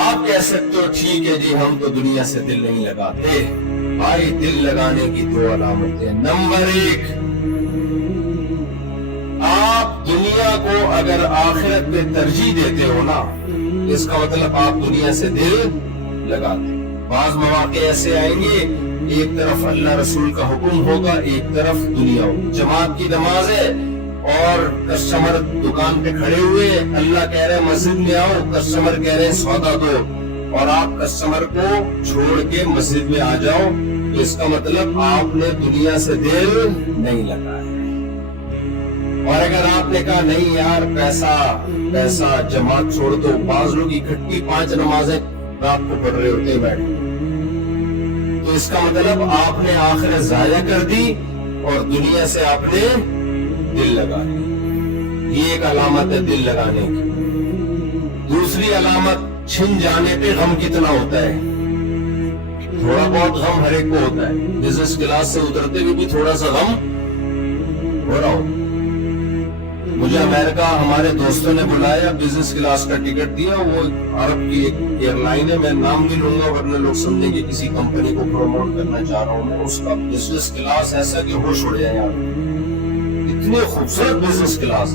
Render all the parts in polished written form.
آپ کہہ سکتے ہو ٹھیک ہے جی ہم تو دنیا سے دل نہیں لگاتے. بھائی دل لگانے کی 2 علامتیں. نمبر 1، آپ دنیا کو اگر آخرت پہ ترجیح دیتے ہو نا، اس کا مطلب آپ دنیا سے دل لگاتے. بعض مواقع ایسے آئیں گے، ایک طرف اللہ رسول کا حکم ہوگا، ایک طرف دنیا ہوگی. جماعت کی نماز ہے اور کسٹمر دکان پہ کھڑے ہوئے، اللہ کہہ رہے مسجد میں آؤ، کسٹمر کہہ رہے سودا دو، اور آپ کسٹمر کو چھوڑ کے مسجد میں آ جاؤ، تو اس کا مطلب آپ نے دنیا سے دل نہیں لگایا. اور اگر آپ نے کہا نہیں یار پیسہ جماعت چھوڑ دو، بعض لوگ اکٹھی 5 نمازیں رات کو پڑھ رہے ہوتے ہیں بیٹھ، تو اس کا مطلب آپ نے آخرت ضائع کر دی اور دنیا سے آپ نے دل لگا لی. یہ ایک علامت ہے دل لگانے کی. دوسری علامت، چھن جانے پہ غم کتنا ہوتا ہے. تھوڑا بہت غم ہر ایک کو ہوتا ہے. بزنس کلاس سے اترتے ہوئے بھی تھوڑا سا غم ہو رہا ہو. مجھے امریکہ ہمارے دوستوں نے بلایا، بزنس کلاس کا ٹکٹ دیا. وہ عرب کی ایک ایئر لائن ہے، میں نام نہیں لوں گا ورنہ لوگ سمجھیں گے کسی کمپنی کو پروموٹ کرنا چاہ رہا ہوں. میں اس کا بزنس کلاس ایسا کہ ہوش اڑ جائے یار، اتنے خوبصورت بزنس کلاس.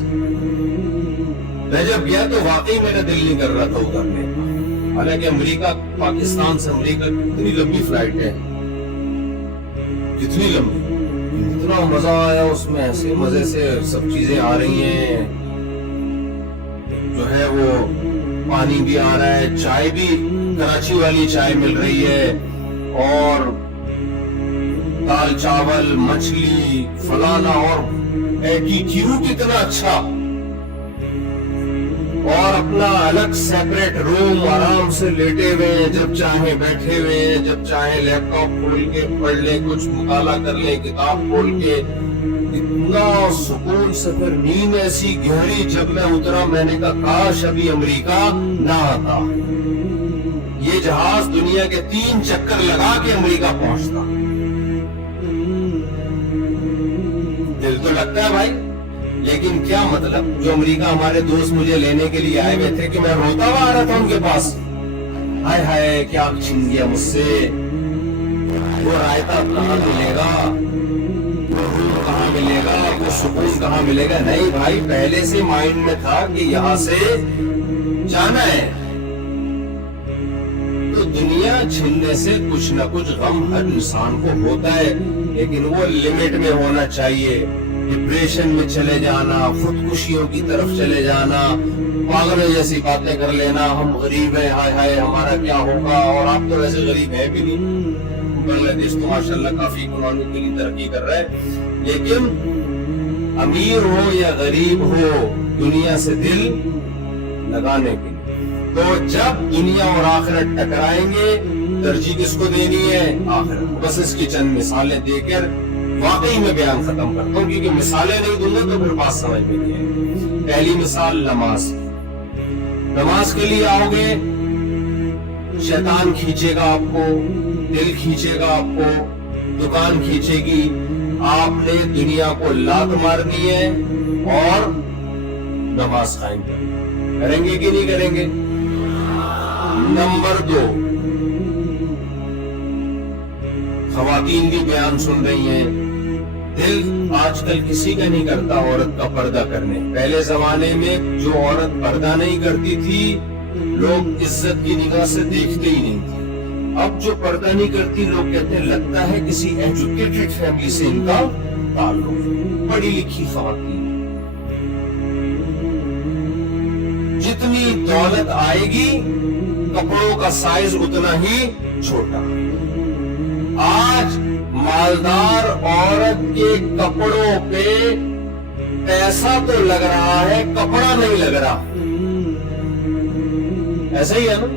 میں جب گیا تو واقعی میرا دل نہیں کر رہا تھا اترنے کا. حالانکہ امریکہ، پاکستان سے امریکہ کتنی لمبی فلائٹ ہے، کتنی لمبی، اتنا مزہ آیا اس میں، ایسے مزے سے سب چیزیں آ رہی ہیں، جو ہے وہ پانی بھی آ رہا ہے، چائے بھی کراچی والی چائے مل رہی ہے، اور دال چاول مچھلی فلانا، اور ایٹیٹیوڈ کتنا اچھا، اور اپنا الگ سیپریٹ روم، آرام سے لیٹے ہوئے، جب چاہیں بیٹھے ہوئے، جب چاہیں لیپ ٹاپ کھول کے پڑھ لیں، کچھ مطالعہ کر لیں کتاب کھول کے. اتنا سکون سے. پھر نیند ایسی گہری. جب میں اترا میں نے کہا کاش ابھی امریکہ نہ آتا، یہ جہاز دنیا کے 3 چکر لگا کے امریکہ پہنچتا. دل تو لگتا ہے بھائی، لیکن کیا مطلب. جو امریکہ ہمارے دوست مجھے لینے کے لیے آئے ہوئے تھے کہ میں روتا ہوا آ رہا تھا ان کے پاس، ہائے ہائے کیا چھن گیا مجھ سے، وہ رائتا کہاں ملے گا، وہ روح کہاں ملے گا، وہ سکون کہاں ملے گا. نہیں بھائی، پہلے سے مائنڈ میں تھا کہ یہاں سے جانا ہے. تو دنیا چھننے سے کچھ نہ کچھ غم ہر انسان کو ہوتا ہے، لیکن وہ لمٹ میں ہونا چاہیے. ڈپریشن میں چلے جانا، خودکشیوں کی طرف چلے جانا، پاگلوں جیسی باتیں کر لینا، ہم غریب ہیں، ہائے ہائے ہمارا کیا ہوگا. اور آپ تو ویسے غریب ہے بھی نہیں، بنگلہ دیش تو ماشاءاللہ کافی اکنامکلی ترقی کر رہا ہے. لیکن امیر ہو یا غریب ہو، دنیا سے دل لگانے کے لیے. تو جب دنیا اور آخرت ٹکرائیں گے، ترجیح کس کو دینی ہے؟ آخرت. بس اس کی چند مثالیں دے کر واقعی میں بیان ختم کرتا ہوں، کیونکہ مثالیں نہیں دوں گا تو پھر بات سمجھ میں نہیں آئے گی. پہلی مثال نماز. نماز کے لیے آؤ گے، شیطان کھینچے گا آپ کو، دل کھینچے گا آپ کو، دکان کھینچے گی. آپ نے دنیا کو لات مارنی ہے اور نماز قائم کریں گے کہ نہیں کریں گے؟ نمبر 2، خواتین بھی بیان سن رہی ہیں. دل آج کل کسی کا نہیں کرتا عورت کا پردہ کرنے. پہلے زمانے میں جو عورت پردہ نہیں کرتی تھی، لوگ عزت کی نگاہ سے دیکھتے ہی نہیں تھے. اب جو پردہ نہیں کرتی، لوگ کہتے ہیں لگتا ہے کسی ایجوکیٹڈ فیملی سے ان کا تعلق، پڑھی لکھی خواتین. جتنی دولت آئے گی، کپڑوں کا سائز اتنا ہی چھوٹا. آج مالدار عورت کے کپڑوں پہ پیسہ تو لگ رہا ہے، کپڑا نہیں لگ رہا. ایسا ہی ہے نا؟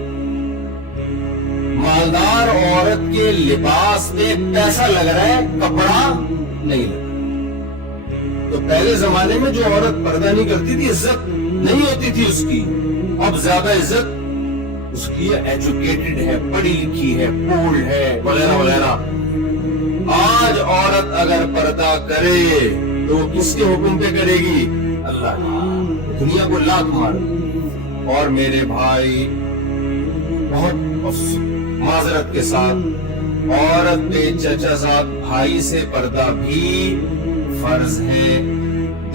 مالدار عورت کے لباس پہ پیسہ لگ رہا ہے، کپڑا نہیں لگ رہا. تو پہلے زمانے میں جو عورت پردہ نہیں کرتی تھی، عزت نہیں ہوتی تھی اس کی. اب زیادہ عزت اس کی ایجوکیٹڈ ہے، پڑھی لکھی ہے، پول ہے، وغیرہ وغیرہ. آج عورت اگر پردہ کرے تو کس کے حکم پہ کرے گی؟ اللہ. دنیا کو لاکھ مار. اور میرے بھائی بہت معذرت کے ساتھ عورت پہ چچا زاد بھائی سے پردہ بھی فرض ہے.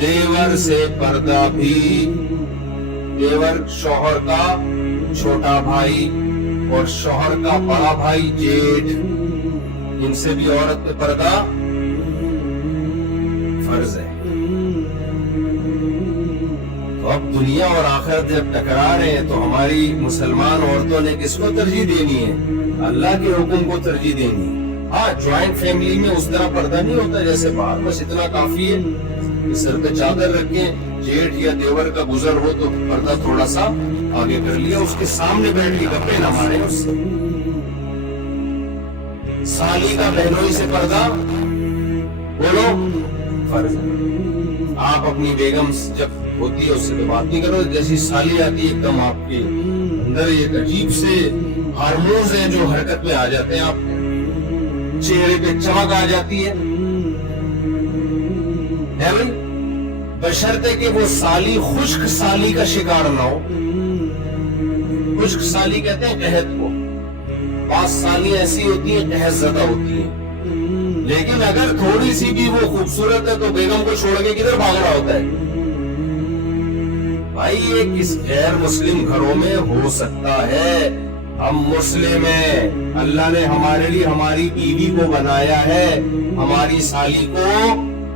دیور سے پردہ بھی, دیور شوہر کا چھوٹا بھائی اور شوہر کا بڑا بھائی جیٹھ, ان سے بھی عورت پہ پردہ فرض ہے. تو اب دنیا اور آخرت جب ٹکرا رہے ہیں تو ہماری مسلمان عورتوں نے کس کو ترجیح دینی ہے؟ اللہ کے حکم کو ترجیح دینی ہے. ہاں جوائنٹ فیملی میں اس طرح پردہ نہیں ہوتا جیسے باہر, بس اتنا کافی ہے کہ سر پہ چادر رکھیں, جیٹھ یا دیور کا گزر ہو تو پردہ تھوڑا سا آگے کر لیا, اس کے سامنے بیٹھ کے گپے نہ مارے اس سے. سالی کا بہنوئی سے پردہ بولو فرض ہے. آپ اپنی بیگم جب ہوتی ہے اس سے تو بات نہیں کرو, جیسی سالی آتی ہے ایک دم آپ کے اندر ایک عجیب سے ہارمونز ہیں جو حرکت میں آ جاتے ہیں, آپ چہرے پہ چمک آ جاتی ہے بھائی, بشرطے کہ وہ سالی خشک سالی کا شکار نہ ہو. خشک سالی کہتے ہیں قحط کو, بعض سالی ایسی ہوتی ہیں قحط زدہ ہوتی ہیں, لیکن اگر تھوڑی سی بھی وہ خوبصورت ہے تو بیگم کو چھوڑ کے کدھر بھاگ رہا ہوتا ہے بھائی. یہ کس غیر مسلم گھروں میں ہو سکتا ہے, ہم مسلم ہیں, اللہ نے ہمارے لیے ہماری بیوی کو بنایا ہے, ہماری سالی کو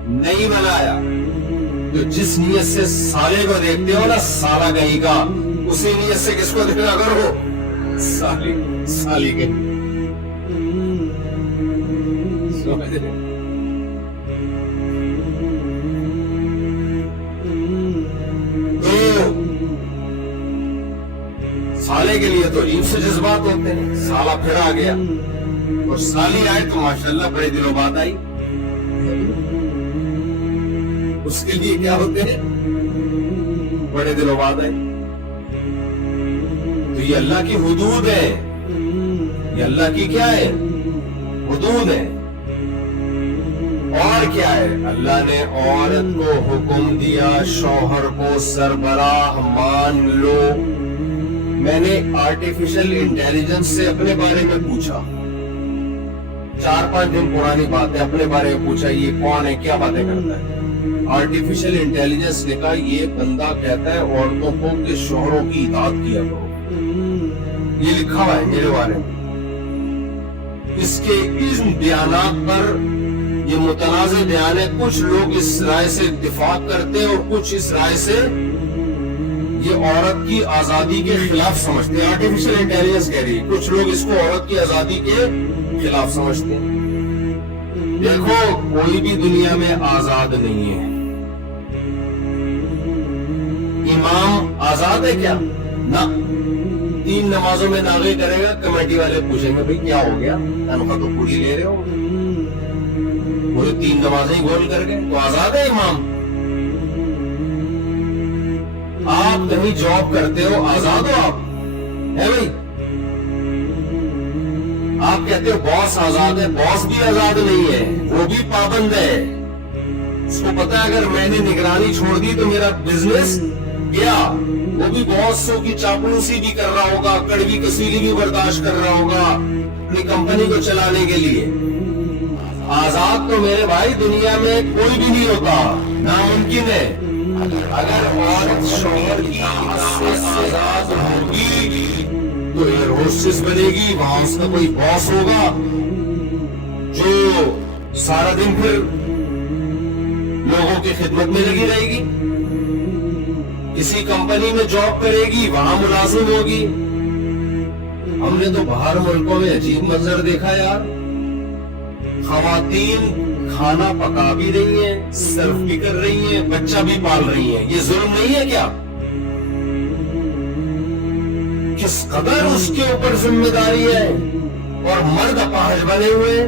نہیں بنایا. تو جس نیت سے سالے کو دیکھتے ہو نا, سالہ کہیں کا, اسی نیت سے کس کو دیکھا کرو, سالی کے. سالے کے لیے تو عجیب سے جذبات ہوتے ہیں, سالہ پھر آ گیا اور سالی آئے تو ماشاءاللہ بڑے دنوں بعد آئی, اس کے لیے کیا ہوتے ہیں بڑے دنوں بعد آئی. تو یہ اللہ کی حدود ہے, یہ اللہ کی کیا ہے حدود ہے. اور کیا ہے, اللہ نے عورت کو حکم دیا شوہر کو سربراہ مان لو. میں نے آرٹیفیشل انٹیلیجنس سے اپنے بارے میں پوچھا, 4-5 دن پرانی بات ہے, اپنے بارے میں پوچھا یہ کون ہے, کیا باتیں کرتا ہے. آرٹیفیشل انٹیلیجنس نے کہا یہ بندہ کہتا ہے عورتوں کو کہ شوہروں کی اطاعت کیا کرو. یہ لکھا ہوا ہے میرے بارے میں. اس کے ان بیانات پر یہ متنازع بیان ہے, کچھ لوگ اس رائے سے اتفاق کرتے ہیں اور کچھ اس رائے سے یہ عورت کی آزادی کے خلاف سمجھتے ہیں. آرٹیفیشل انٹیلیجنس کہہ رہی ہے کچھ لوگ اس کو عورت کی آزادی کے خلاف سمجھتے ہیں. دیکھو کوئی بھی دنیا میں آزاد نہیں ہے. امام آزاد ہے کیا؟ نہ, 3 نمازوں میں ناغے کرے گا, کمیٹی والے پوچھیں گے بھئی کیا ہو گیا, تنخواہ تو پوری لے رہے ہو, پورے 3 نمازیں گول کر گئے, تو آزاد ہے امام. آپ کہیں جاب کرتے ہو, آزاد ہو آپ, ہے بھائی. آپ کہتے ہو باس آزاد ہے, باس بھی آزاد نہیں ہے, وہ بھی پابند ہے. اس کو پتا ہے اگر میں نے نگرانی چھوڑ دی تو میرا بزنس گیا. وہ بھی باسوں کی چاپلوسی بھی کر رہا ہوگا, کڑوی کسیلی بھی برداشت کر رہا ہوگا اپنی کمپنی کو چلانے کے لیے. آزاد تو میرے بھائی دنیا میں کوئی بھی نہیں ہوتا, ناممکن ہے. اگر عورت شوہر کی آزاد ہوگی تو ایئر ہوسٹس بنے گی, وہاں اس کا کوئی باس ہوگا جو سارا دن پھر لوگوں کی خدمت میں لگی رہے گی. کسی کمپنی میں جاب کرے گی, وہاں ملازم ہوگی. ہم نے تو باہر ملکوں میں عجیب منظر دیکھا یار, خواتین کھانا پکا بھی رہی ہیں, سرو بھی کر رہی ہیں, بچہ بھی پال رہی ہیں. یہ ظلم نہیں ہے کیا؟ کس قدر اس کے اوپر ذمہ داری ہے, اور مرد اپاہج بنے ہوئے.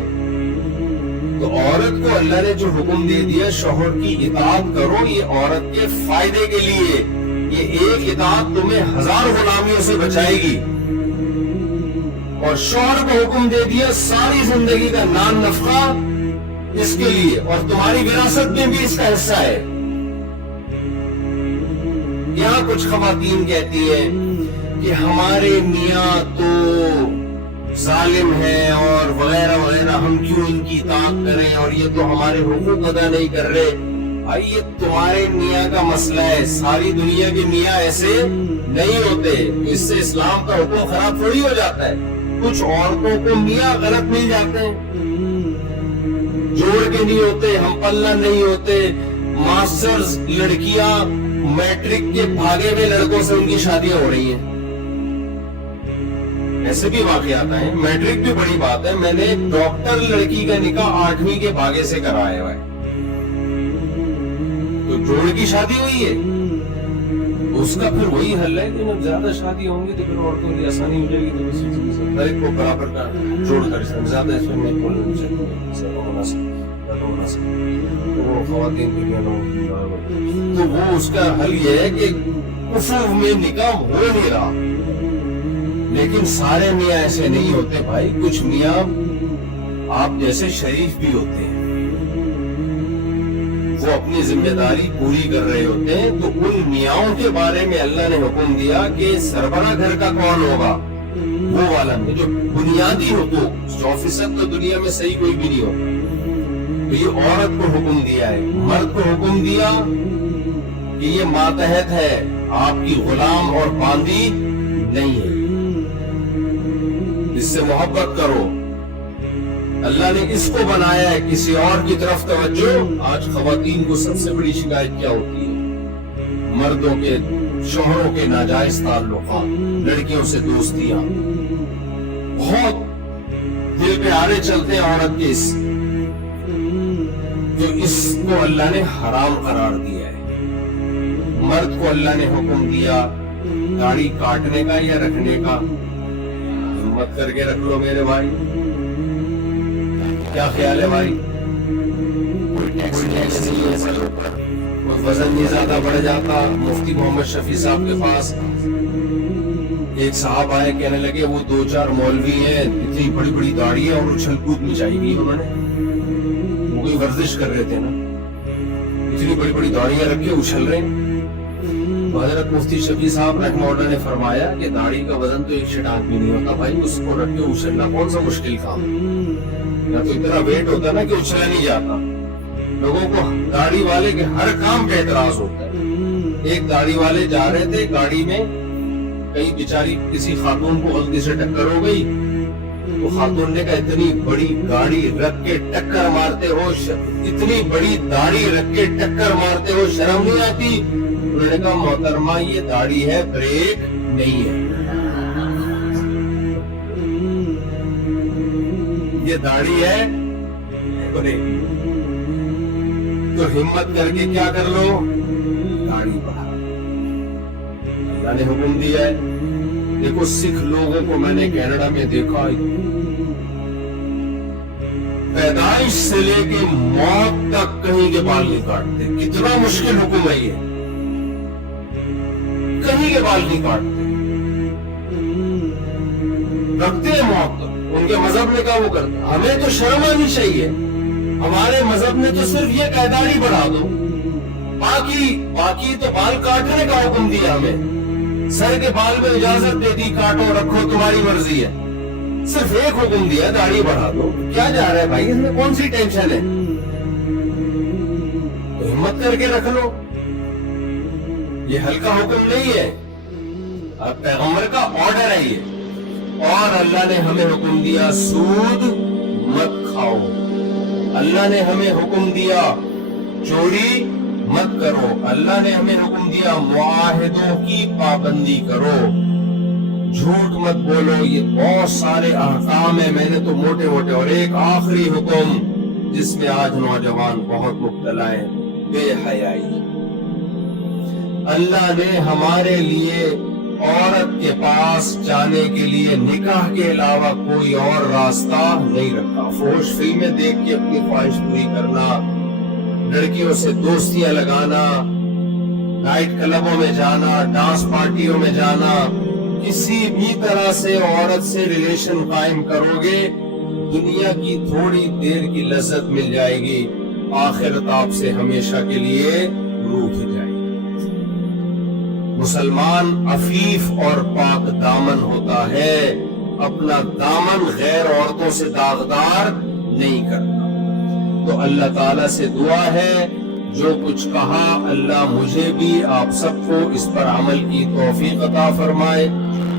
تو عورت کو اللہ نے جو حکم دے دیا شوہر کی اطاعت کرو, یہ عورت کے فائدے کے لیے. یہ ایک اطاعت تمہیں 1000 غلامیوں سے بچائے گی. اور شوہر کو حکم دے دیا ساری زندگی کا نان نفقہ اس کے لیے, اور تمہاری وراثت میں بھی اس کا حصہ ہے یہاں کچھ خواتین کہتی ہیں کہ ہمارے میاں تو ظالم ہیں اور وغیرہ وغیرہ، ہم کیوں ان کی اطاعت کریں، اور یہ تو ہمارے حقوق ادا نہیں کر رہے۔ یہ تمہارے میاں کا مسئلہ ہے، ساری دنیا کے میاں ایسے نہیں ہوتے، اس سے اسلام کا حکم خراب تھوڑی ہو جاتا ہے۔ کچھ عورتوں کو میاں غلط مل جاتے ہیں، جوڑ کے نہیں ہوتے، ہم پلہ نہیں ہوتے۔ ماسٹرز لڑکیاں میٹرک کے بھاگے ہوئے لڑکوں سے ان کی شادیاں ہو رہی ہیں، ایسے بھی واقعات ہیں۔ میٹرک بھی بڑی بات ہے، میں نے ڈاکٹر لڑکی کا نکاح 8ویں کے بھاگے سے کرایا ہوا ہے، تو جوڑ کی شادی ہوئی ہے، اس کا پھر وہی حل ہے کہ جب زیادہ شادی ہوں گی تو پھر عورتوں کی آسانی ہو جائے گی، تو ہر ایک کو برابر کا جوڑ کر زیادہ اس میں وہ خواتین کے لیے تو وہ اس کا حل یہ ہے کہ کفر میں نکاح ہو نہیں رہا۔ لیکن سارے میاں ایسے نہیں ہوتے بھائی، کچھ میاں آپ جیسے شریف بھی ہوتے ہیں، وہ اپنی ذمہ داری پوری کر رہے ہوتے ہیں۔ تو ان میاں کے بارے میں اللہ نے حکم دیا کہ سربراہ گھر کا کون ہوگا، وہ والا میں جو بنیادی حقوق 100% تو دنیا میں صحیح کوئی بھی نہیں ہوگا، تو یہ عورت کو حکم دیا ہے۔ مرد کو حکم دیا کہ یہ ماتحت ہے، آپ کی غلام اور باندی نہیں ہے، اس سے محبت کرو۔ اللہ نے اس کو بنایا ہے، کسی اور کی طرف توجہ۔ آج خواتین کو سب سے بڑی شکایت کیا ہوتی ہے؟ مردوں کے شوہروں کے ناجائز تعلقات، لڑکیوں سے دوستیاں، بہت دل پہ آرے چلتے ہیں عورت کے، جو اس کو اللہ نے حرام قرار دیا ہے۔ مرد کو اللہ نے حکم دیا داڑھی کاٹنے کا یا رکھنے کا، ہمت کر کے رکھ لو میرے بھائی، کیا خیال ہے بھائی؟ کوئی ٹیکس نہیں ہے سر، کوئی وزن نہیں زیادہ بڑھ جاتا۔ مفتی محمد شفیع صاحب کے پاس ایک صاحب آئے، کہنے لگے وہ 2-4 مولوی ہیں، اتنی بڑی بڑی داڑھی ہے اور اچھل کود مچائی ہوئی انہوں نے، وہ کوئی ورزش کر رہے تھے نا، اتنی بڑی بڑی داڑیاں رکھ کے اچھل رہے ہیں۔ حضرت مفتی شفیع صاحب رحمہ اللہ نے فرمایا کہ داڑھی کا وزن تو 1 شٹانک بھی نہیں ہوتا بھائی، اس کو رکھ کے اچھلنا کون سا مشکل کام، یا تو اتنا ویٹ ہوتا نا کہ اچھلا نہیں جاتا۔ لوگوں کو داڑھی والے کے ہر کام پہ اعتراض ہوتا ہے۔ ایک داڑھی والے جا رہے تھے گاڑی میں، کئی بیچاری کسی خاتون کو غلطی سے ٹکر ہو گئی، تو خاتون نے کہا اتنی بڑی گاڑی رکھ کے ٹکر مارتے ہو، اتنی بڑی داڑھی رکھ کے ٹکر مارتے ہو، شرم نہیں آتی؟ انہوں نے کہا محترمہ یہ داڑھی ہے، بریک نہیں ہے، یہ داڑھی ہے بریک۔ تو ہمت کر کے کیا کر لو، داڑھی بڑھا۔ اللہ نے حکم دیا ہے۔ دیکھو سکھ لوگوں کو میں نے کینیڈا میں دیکھا، پیدائش سے لے کے موت تک کہیں کے بال نہیں کاٹتے۔ کتنا مشکل حکم ہے یہ، کہیں کے بال نہیں کاٹتے، رکھتے ہیں موت تک۔ ان کے مذہب نے کہا وہ کرتا۔ ہمیں تو شرم آنی چاہیے، ہمارے مذہب نے تو صرف یہ کہ داڑھی بڑھا دو، باقی تو بال کاٹنے کا حکم دیا ہمیں، سر کے بال میں اجازت دے دی، کاٹو رکھو تمہاری مرضی ہے، صرف ایک حکم دیا داڑھی بڑھا دو۔ کیا جا رہا ہے بھائی، اس میں کون سی ٹینشن ہے؟ تو ہمت کر کے رکھ لو، یہ ہلکا حکم نہیں ہے، اب پیغمبر کا آرڈر ہے یہ۔ اور اللہ نے ہمیں حکم دیا سود مت کھاؤ، اللہ نے ہمیں حکم دیا چوری مت کرو، اللہ نے ہمیں حکم دیا معاہدوں کی پابندی کرو، جھوٹ مت بولو۔ یہ بہت سارے احکام ہیں، میں نے تو موٹے موٹے۔ اور ایک آخری حکم جس میں آج نوجوان بہت مبتلا ہے، بے حیائی۔ اللہ نے ہمارے لیے عورت کے پاس جانے کے لیے نکاح کے علاوہ کوئی اور راستہ نہیں رکھا۔ فحش فلمیں دیکھ کے اپنی خواہش پوری کرنا، لڑکیوں سے دوستیاں لگانا، نائٹ کلبوں میں جانا، ڈانس پارٹیوں میں جانا، کسی بھی طرح سے عورت سے ریلیشن قائم کرو گے، دنیا کی تھوڑی دیر کی لذت مل جائے گی، آخرت آپ سے ہمیشہ کے لیے روٹھ جائے گی۔ مسلمان عفیف اور پاک دامن ہوتا ہے، اپنا دامن غیر عورتوں سے داغدار نہیں کرتا۔ تو اللہ تعالیٰ سے دعا ہے جو کچھ کہا اللہ مجھے بھی آپ سب کو اس پر عمل کی توفیق عطا فرمائے،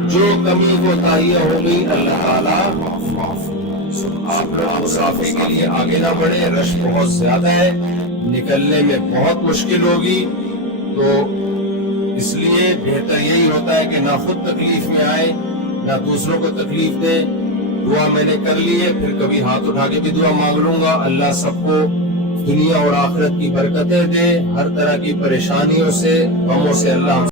جو کمی کوتاہیاں ہو گئی اللہ تعالیٰ معاف۔ آپ لوگ مسافر کے لیے آگے نہ بڑھے، رش بہت زیادہ ہے، نکلنے میں بہت مشکل ہوگی، تو اس لیے بہتر یہی ہوتا ہے کہ نہ خود تکلیف میں آئے نہ دوسروں کو تکلیف دے۔ دعا میں نے کر لی ہے، پھر کبھی ہاتھ اٹھا کے بھی دعا مانگ لوں گا۔ اللہ سب کو دنیا اور آخرت کی برکتیں دے، ہر طرح کی پریشانیوں سے غموں سے اللہ